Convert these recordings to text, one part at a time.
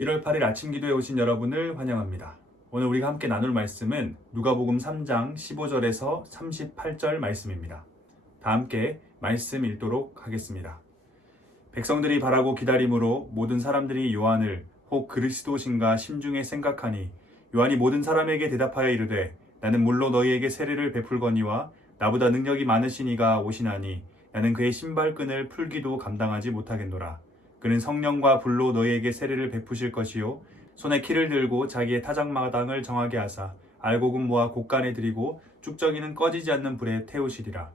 1월 8일 아침 기도에 오신 여러분을 환영합니다. 오늘 우리가 함께 나눌 말씀은 누가복음 3장 15절에서 38절 말씀입니다. 다 함께 말씀 읽도록 하겠습니다. 백성들이 바라고 기다림으로 모든 사람들이 요한을 혹 그리스도신가 심중에 생각하니 요한이 모든 사람에게 대답하여 이르되 나는 물로 너희에게 세례를 베풀거니와 나보다 능력이 많으시니가 오시나니 나는 그의 신발끈을 풀기도 감당하지 못하겠노라. 그는 성령과 불로 너희에게 세례를 베푸실 것이요 손에 키를 들고 자기의 타작마당을 정하게 하사 알곡은 모아 곳간에 들이고 쭉정이는 꺼지지 않는 불에 태우시리라.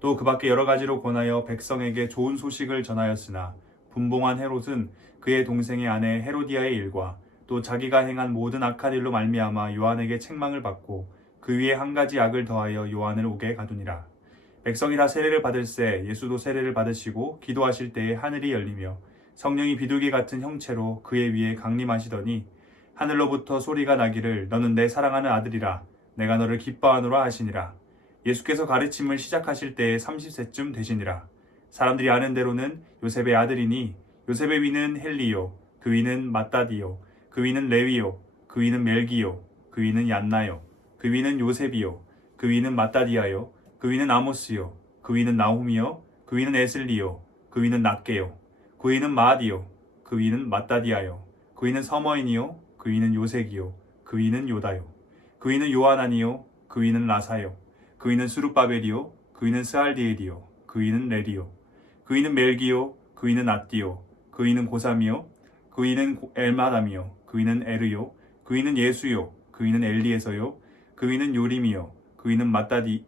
또 그 밖에 여러 가지로 권하여 백성에게 좋은 소식을 전하였으나 분봉한 헤롯은 그의 동생의 아내 헤로디아의 일과 또 자기가 행한 모든 악한 일로 말미암아 요한에게 책망을 받고 그 위에 한 가지 악을 더하여 요한을 옥에 가두니라. 백성이 다 세례를 받을새 예수도 세례를 받으시고 기도하실 때에 하늘이 열리며 성령이 비둘기 같은 형체로 그의 위에 강림하시더니 하늘로부터 소리가 나기를 너는 내 사랑하는 아들이라 내가 너를 기뻐하노라 하시니라. 예수께서 가르침을 시작하실 때에 30세쯤 되시니라. 사람들이 아는 대로는 요셉의 아들이니 요셉의 위는 헬리요 그 위는 마따디요 그 위는 레위요 그 위는 멜기요 그 위는 얀나요 그 위는 요셉이요 그 위는 마따디아요 그 위는 아모스요 그 위는 나홈이요 그 위는 에슬리요 그 위는 낫게요 그 위는 마아디요 그 위는 마따디아요 그 위는 서머인이요 그 위는 요색이요 그 위는 요다요 그 위는 요하나니요 그 위는 라사요 그 위는 수룹바벨이요 그 위는 스알디엘이요 그 위는 레리요 그 위는 멜기요 그 위는 낫디요 그 위는 고삼이요 그 위는 엘마담이요 그 위는 에르요 그 위는 예수요 그 위는 엘리에서요 그 위는 요림이요 그 위는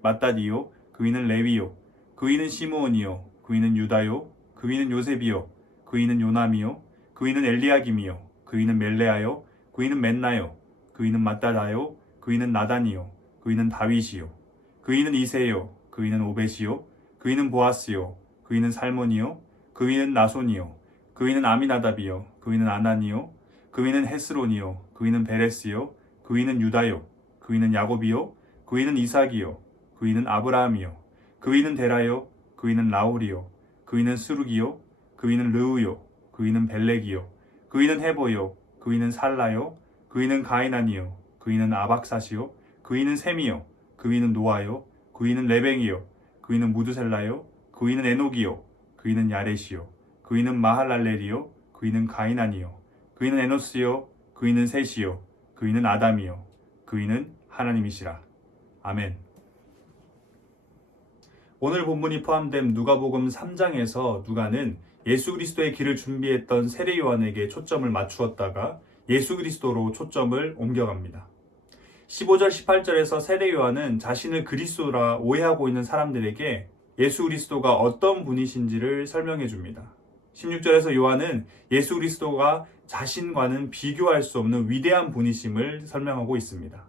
마따디요 그 위는 레위요 그 위는 시므온이요 그 위는 유다요 그 위는 요셉이요 그 위는 요남이요 그 위는 엘리야김이요 그 위는 멜레아요 그 위는 맨나요 그 위는 마따다요 그 위는 나단이요 그 위는 다윗이요 그 위는 이세요 그 위는 오벳이요 그 위는 보아스요 그 위는 살몬이요 그 위는 나손이요 그 위는 아미나답이요 그 위는 아나니요 그 위는 헤스론이요 그 위는 베레스요 그 위는 유다요 그 위는 야곱이요 그 위는 이삭이요 그 위는 아브라함이요 그 위는 데라요 그 위는 라울이요 그 위는 스룹이요 그 위는 르우요 그 위는 벨렉이요 그 위는 헤보요 그 위는 살라요 그 위는 가이난이요 그 위는 아박사시요 그 위는 셈이요 그 위는 노아요 그 위는 레뱅이요 그 위는 무드셀라요 그 위는 에녹이요 그 위는 야렛이요 그 위는 마할랄렐이요 그 위는 가이난이요 그 위는 에노스요 그 위는 셋이요 그 위는 아담이요 그 위는 하나님이시라. 아멘. 오늘 본문이 포함된 누가복음 3장에서 누가는 예수 그리스도의 길을 준비했던 세례 요한에게 초점을 맞추었다가 예수 그리스도로 초점을 옮겨갑니다. 15절 18절에서 세례 요한은 자신을 그리스도라 오해하고 있는 사람들에게 예수 그리스도가 어떤 분이신지를 설명해 줍니다. 16절에서 요한은 예수 그리스도가 자신과는 비교할 수 없는 위대한 분이심을 설명하고 있습니다.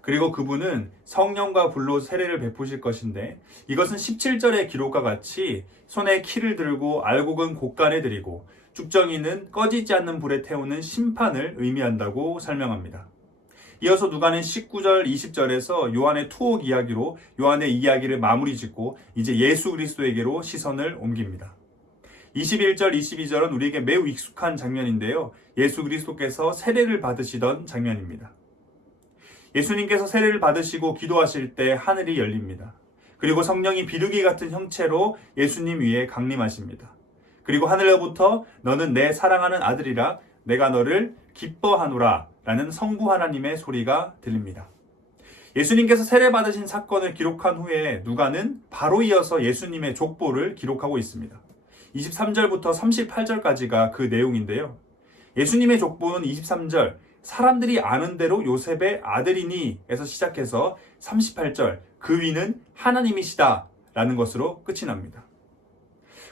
그리고 그분은 성령과 불로 세례를 베푸실 것인데 이것은 17절의 기록과 같이 손에 키를 들고 알곡은 곳간에 들이고 쭉정이는 꺼지지 않는 불에 태우는 심판을 의미한다고 설명합니다. 이어서 누가는 19절 20절에서 요한의 투옥 이야기로 요한의 이야기를 마무리 짓고 이제 예수 그리스도에게로 시선을 옮깁니다. 21절 22절은 우리에게 매우 익숙한 장면인데요. 예수 그리스도께서 세례를 받으시던 장면입니다. 예수님께서 세례를 받으시고 기도하실 때 하늘이 열립니다. 그리고 성령이 비둘기 같은 형체로 예수님 위에 강림하십니다. 그리고 하늘로부터 너는 내 사랑하는 아들이라 내가 너를 기뻐하노라 라는 성부 하나님의 소리가 들립니다. 예수님께서 세례 받으신 사건을 기록한 후에 누가는 바로 이어서 예수님의 족보를 기록하고 있습니다. 23절부터 38절까지가 그 내용인데요. 예수님의 족보는 23절 사람들이 아는 대로 요셉의 아들이니 에서 시작해서 38절 그 위는 하나님이시다 라는 것으로 끝이 납니다.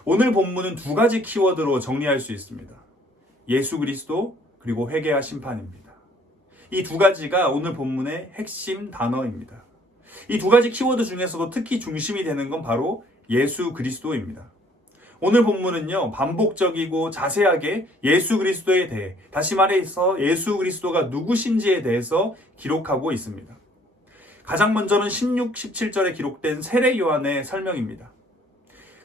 오늘 본문은 두 가지 키워드로 정리할 수 있습니다. 예수 그리스도 그리고 회개와 심판입니다. 이 두 가지가 오늘 본문의 핵심 단어입니다. 이 두 가지 키워드 중에서도 특히 중심이 되는 건 바로 예수 그리스도입니다. 오늘 본문은요, 반복적이고 자세하게 예수 그리스도에 대해, 다시 말해서 예수 그리스도가 누구신지에 대해서 기록하고 있습니다. 가장 먼저는 16, 17절에 기록된 세례 요한의 설명입니다.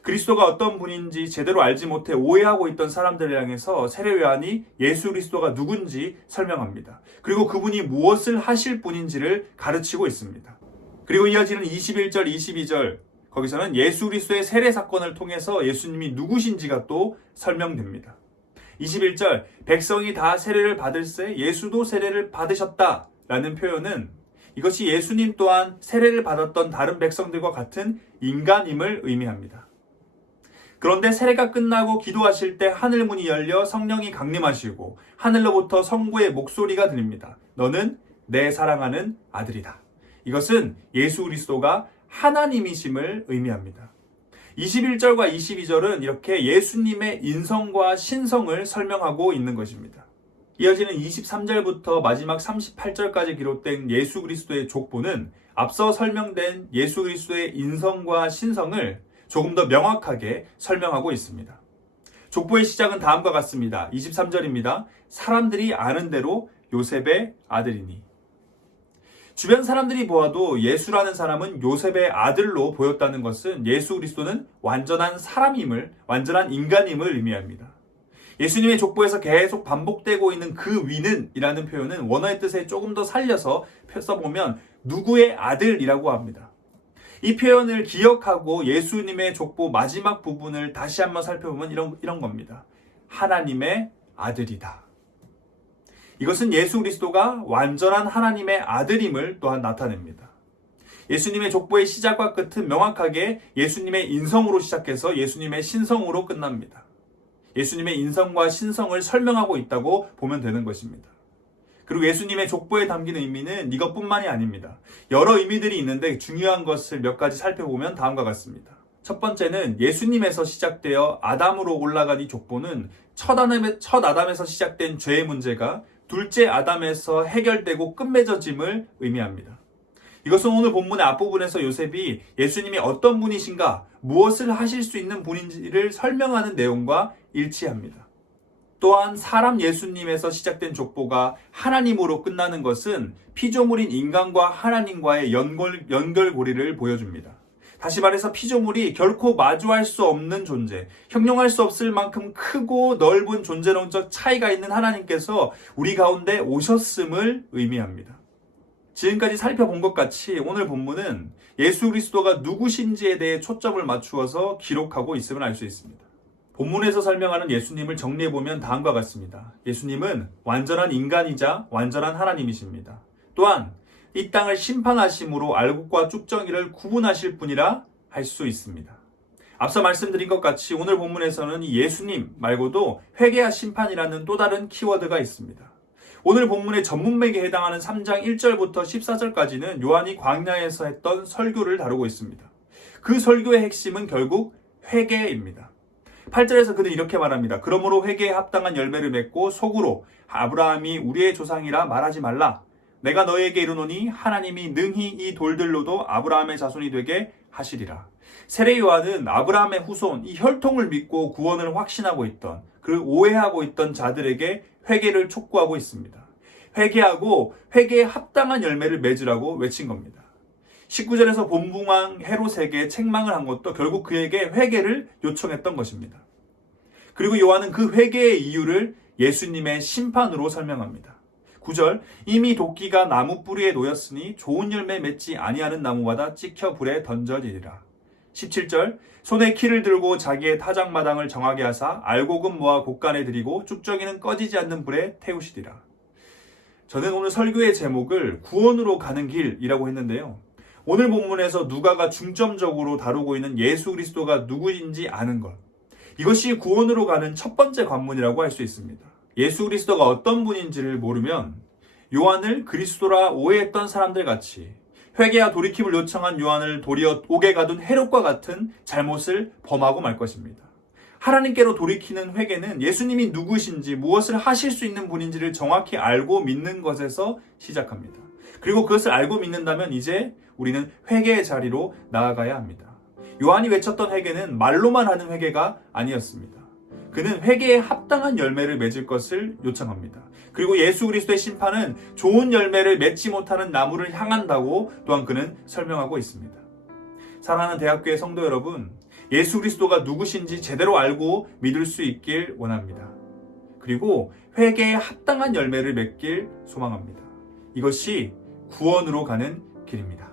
그리스도가 어떤 분인지 제대로 알지 못해 오해하고 있던 사람들을 향해서 세례 요한이 예수 그리스도가 누군지 설명합니다. 그리고 그분이 무엇을 하실 분인지를 가르치고 있습니다. 그리고 이어지는 21절, 22절 거기서는 예수 그리스도의 세례 사건을 통해서 예수님이 누구신지가 또 설명됩니다. 21절 백성이 다 세례를 받을새 예수도 세례를 받으셨다 라는 표현은 이것이 예수님 또한 세례를 받았던 다른 백성들과 같은 인간임을 의미합니다. 그런데 세례가 끝나고 기도하실 때 하늘문이 열려 성령이 강림하시고 하늘로부터 성부의 목소리가 들립니다. 너는 내 사랑하는 아들이다. 이것은 예수 그리스도가 하나님이심을 의미합니다. 21절과 22절은 이렇게 예수님의 인성과 신성을 설명하고 있는 것입니다. 이어지는 23절부터 마지막 38절까지 기록된 예수 그리스도의 족보는 앞서 설명된 예수 그리스도의 인성과 신성을 조금 더 명확하게 설명하고 있습니다. 족보의 시작은 다음과 같습니다. 23절입니다. 사람들이 아는 대로 요셉의 아들이니. 주변 사람들이 보아도 예수라는 사람은 요셉의 아들로 보였다는 것은 예수 그리스도는 완전한 사람임을, 완전한 인간임을 의미합니다. 예수님의 족보에서 계속 반복되고 있는 그 위는 이라는 표현은 원어의 뜻에 조금 더 살려서 써보면 누구의 아들이라고 합니다. 이 표현을 기억하고 예수님의 족보 마지막 부분을 다시 한번 살펴보면 이런 겁니다. 하나님의 아들이다. 이것은 예수 그리스도가 완전한 하나님의 아들임을 또한 나타냅니다. 예수님의 족보의 시작과 끝은 명확하게 예수님의 인성으로 시작해서 예수님의 신성으로 끝납니다. 예수님의 인성과 신성을 설명하고 있다고 보면 되는 것입니다. 그리고 예수님의 족보에 담긴 의미는 이것뿐만이 아닙니다. 여러 의미들이 있는데 중요한 것을 몇 가지 살펴보면 다음과 같습니다. 첫 번째는 예수님에서 시작되어 아담으로 올라간 이 족보는 첫 아담에서 시작된 죄의 문제가 둘째 아담에서 해결되고 끝맺어짐을 의미합니다. 이것은 오늘 본문의 앞부분에서 요셉이 예수님이 어떤 분이신가, 무엇을 하실 수 있는 분인지를 설명하는 내용과 일치합니다. 또한 사람 예수님에서 시작된 족보가 하나님으로 끝나는 것은 피조물인 인간과 하나님과의 연결고리를 보여줍니다. 다시 말해서 피조물이 결코 마주할 수 없는 존재, 형용할 수 없을 만큼 크고 넓은 존재론적 차이가 있는 하나님께서 우리 가운데 오셨음을 의미합니다. 지금까지 살펴본 것 같이 오늘 본문은 예수 그리스도가 누구신지에 대해 초점을 맞추어서 기록하고 있음을 알 수 있습니다. 본문에서 설명하는 예수님을 정리해보면 다음과 같습니다. 예수님은 완전한 인간이자 완전한 하나님이십니다. 또한 이 땅을 심판하심으로 알곡과 쭉정이를 구분하실 분이라 할 수 있습니다. 앞서 말씀드린 것 같이 오늘 본문에서는 이 예수님 말고도 회개와 심판이라는 또 다른 키워드가 있습니다. 오늘 본문의 전문맥에 해당하는 3장 1절부터 14절까지는 요한이 광야에서 했던 설교를 다루고 있습니다. 그 설교의 핵심은 결국 회개입니다. 8절에서 그는 이렇게 말합니다. 그러므로 회개에 합당한 열매를 맺고 속으로 아브라함이 우리의 조상이라 말하지 말라. 내가 너에게 이르노니 하나님이 능히 이 돌들로도 아브라함의 자손이 되게 하시리라. 세례 요한은 아브라함의 후손, 이 혈통을 믿고 구원을 확신하고 있던, 그 오해하고 있던 자들에게 회개를 촉구하고 있습니다. 회개하고 회개에 합당한 열매를 맺으라고 외친 겁니다. 19절에서 본붕왕 헤롯에게 책망을 한 것도 결국 그에게 회개를 요청했던 것입니다. 그리고 요한은 그 회개의 이유를 예수님의 심판으로 설명합니다. 9절 이미 도끼가 나무 뿌리에 놓였으니 좋은 열매 맺지 아니하는 나무마다 찍혀 불에 던져지리라. 17절 손에 키를 들고 자기의 타작마당을 정하게 하사 알곡은 모아 곳간에 들이고 쭉정이는 꺼지지 않는 불에 태우시리라. 저는 오늘 설교의 제목을 구원으로 가는 길이라고 했는데요. 오늘 본문에서 누가가 중점적으로 다루고 있는 예수 그리스도가 누구인지 아는 것. 이것이 구원으로 가는 첫 번째 관문이라고 할 수 있습니다. 예수 그리스도가 어떤 분인지를 모르면 요한을 그리스도라 오해했던 사람들 같이 회개와 돌이킴을 요청한 요한을 도리어 옥에 가둔 헤롯과 같은 잘못을 범하고 말 것입니다. 하나님께로 돌이키는 회개는 예수님이 누구신지 무엇을 하실 수 있는 분인지를 정확히 알고 믿는 것에서 시작합니다. 그리고 그것을 알고 믿는다면 이제 우리는 회개의 자리로 나아가야 합니다. 요한이 외쳤던 회개는 말로만 하는 회개가 아니었습니다. 그는 회개에 합당한 열매를 맺을 것을 요청합니다. 그리고 예수 그리스도의 심판은 좋은 열매를 맺지 못하는 나무를 향한다고 또한 그는 설명하고 있습니다. 사랑하는 대학교의 성도 여러분, 예수 그리스도가 누구신지 제대로 알고 믿을 수 있길 원합니다. 그리고 회개에 합당한 열매를 맺길 소망합니다. 이것이 구원으로 가는 길입니다.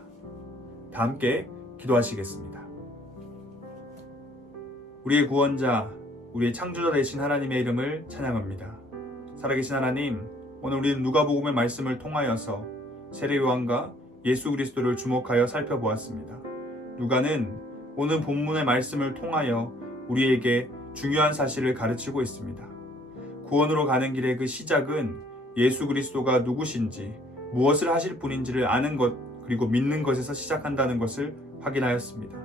다 함께 기도하시겠습니다. 우리의 구원자, 우리의 창조자 되신 하나님의 이름을 찬양합니다. 살아계신 하나님, 오늘 우리는 누가복음의 말씀을 통하여서 세례요한과 예수 그리스도를 주목하여 살펴보았습니다. 누가는 오늘 본문의 말씀을 통하여 우리에게 중요한 사실을 가르치고 있습니다. 구원으로 가는 길의 그 시작은 예수 그리스도가 누구신지, 무엇을 하실 분인지를 아는 것, 그리고 믿는 것에서 시작한다는 것을 확인하였습니다.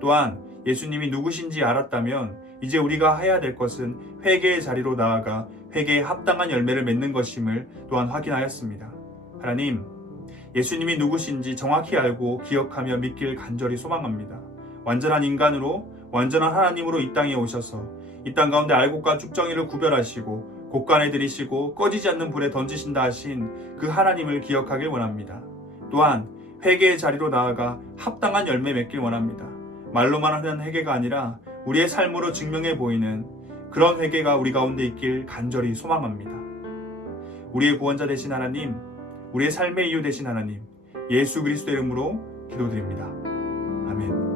또한 예수님이 누구신지 알았다면 이제 우리가 해야 될 것은 회개의 자리로 나아가 회개에 합당한 열매를 맺는 것임을 또한 확인하였습니다. 하나님, 예수님이 누구신지 정확히 알고 기억하며 믿길 간절히 소망합니다. 완전한 인간으로 완전한 하나님으로 이 땅에 오셔서 이 땅 가운데 알곡과 쭉정이를 구별하시고 곡간에 들이시고 꺼지지 않는 불에 던지신다 하신 그 하나님을 기억하길 원합니다. 또한 회개의 자리로 나아가 합당한 열매 맺길 원합니다. 말로만 하는 회개가 아니라 우리의 삶으로 증명해 보이는 그런 회개가 우리 가운데 있길 간절히 소망합니다. 우리의 구원자 되신 하나님, 우리의 삶의 이유 되신 하나님, 예수 그리스도의 이름으로 기도드립니다. 아멘.